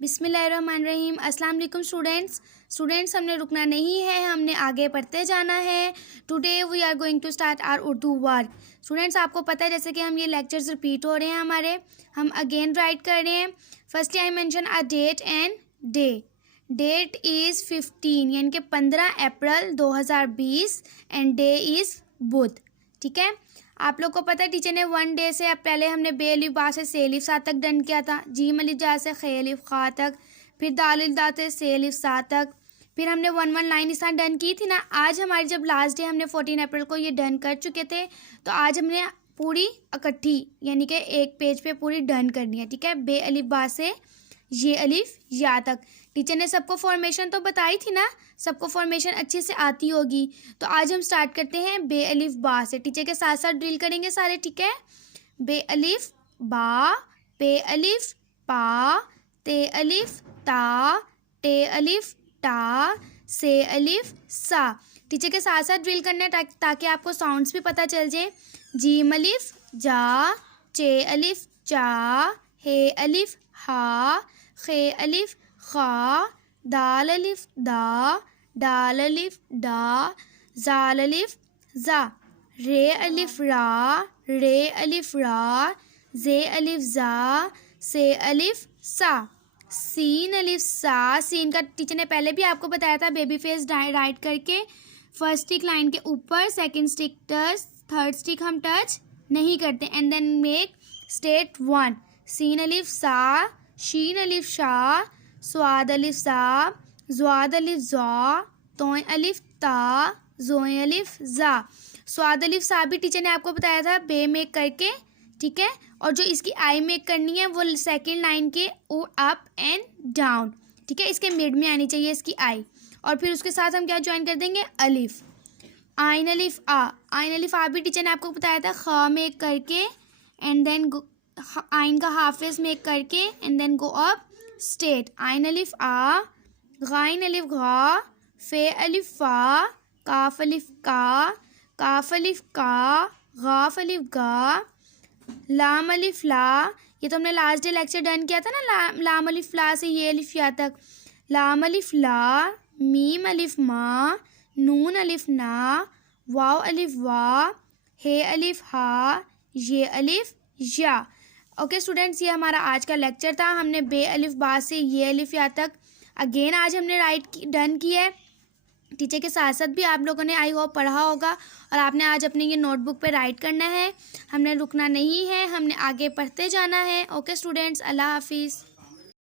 बिस्मिल्लाहिर्रहमानिर्रहीम। अस्सलाम वालेकुम स्टूडेंट्स, हमने रुकना नहीं है, हमने आगे पढ़ते जाना है। Today we are going to start our Urdu work. Students, आपको पता है जैसे कि हम ये लेक्चर्स रिपीट हो रहे हैं हमारे, हम अगेन राइट कर रहे हैं। Firstly I mention a date and day. Date is 15 यानी कि 15 अप्रैल 2020 एंड डे इज़ बुध। ठीक है, आप लोग को पता है टीचर ने 1 डे से अब पहले हमने बे अलिफ बा से से अलिफ सा तक डन किया था, जीम अलिफ जा से खे अलिफ खा तक, फिर दाल अलिफ दा से से अलिफ सा तक, फिर हमने 1 लाइन इस तरह डन की थी ना। आज हमारी जब लास्ट डे हमने 14 अप्रैल को ये डन कर चुके थे, तो आज हमने पूरी इकट्ठी यानी कि एक पेज पे पूरी डन करनी है। ठीक है, बे अलिफ बा से ये अलिफ या तक। टीचर ने सबको फॉर्मेशन तो बताई थी ना, सबको फॉर्मेशन अच्छे से आती होगी। तो आज हम स्टार्ट करते हैं बे अलिफ बा से। टीचर के साथ साथ ड्रिल करेंगे सारे। ठीक है, बे अलिफ बा, पे अलिफ पा, ते अलिफ ता, टे अलिफ टा, से अलिफ सा। टीचर के साथ साथ ड्रिल करना है ताकि आपको साउंड्स भी पता चल जाए। जीम अलिफ जा, चे अलिफ चा, हे अलिफ हा, खे अलिफ खा, दाल अलिफ दा, डाल अलिफ डा, जाल अलिफ जा, रे अलिफ रा, रे अलिफ रा, जे अलिफ जा, से अलिफ सा, सीन अलिफ सा। सीन का टीचर ने पहले भी आपको बताया था, बेबी फेस राइट करके फर्स्ट स्टिक लाइन के ऊपर, second stick touch, third stick हम टच नहीं करते, एंड देन मेक स्टेट 1। सीन अलिफ सा, शीन अलिफ शा, स्वाद अलिफ सा, ज़्वाद अलिफ ज़ा, तोय अलिफ ता, ज़ोय अलिफ ज़ा। स्वाद अलिफ सा भी टीचर ने आपको बताया था बे मेक करके। ठीक है, और जो इसकी आई मेक करनी है वो सेकंड लाइन के अप एंड डाउन। ठीक है, इसके मिड में आनी चाहिए इसकी आई। और फिर उसके साथ हम क्या ज्वाइन कर देंगे, अलिफ। आइन अलिफ आ, आइन अलिफ आ भी टीचर ने आपको बताया था ख मेक करके, एंड देन आइन का हाफिज मेक करके, and then go up state. आइन अलिफ आ, गाइन अलिफ घा, फे अलिफ फा, काफ अलिफ का, काफ अलिफ का, गाफ अलिफ गा, लाम अलिफ ला। ये तो हमने लास्ट डे लेक्चर डन किया था ना, लाम अलिफ ला से ये अलिफ या तक। लाम अलिफ ला, मीम अलिफ मा, नून अलिफ ना, वाव अलिफ वा, हे अलिफ हा, ये अलिफ या। ओके स्टूडेंट्स, ये हमारा आज का लेक्चर था। हमने बे अलिफ बा से ये अलिफ या तक अगेन आज हमने डन किया है। टीचर के साथ साथ भी आप लोगों ने आई होप पढ़ा होगा, और आपने आज अपनी ये नोटबुक पे राइट करना है। हमने रुकना नहीं है, हमने आगे पढ़ते जाना है। ओके स्टूडेंट्स, अल्लाह हाफिज़।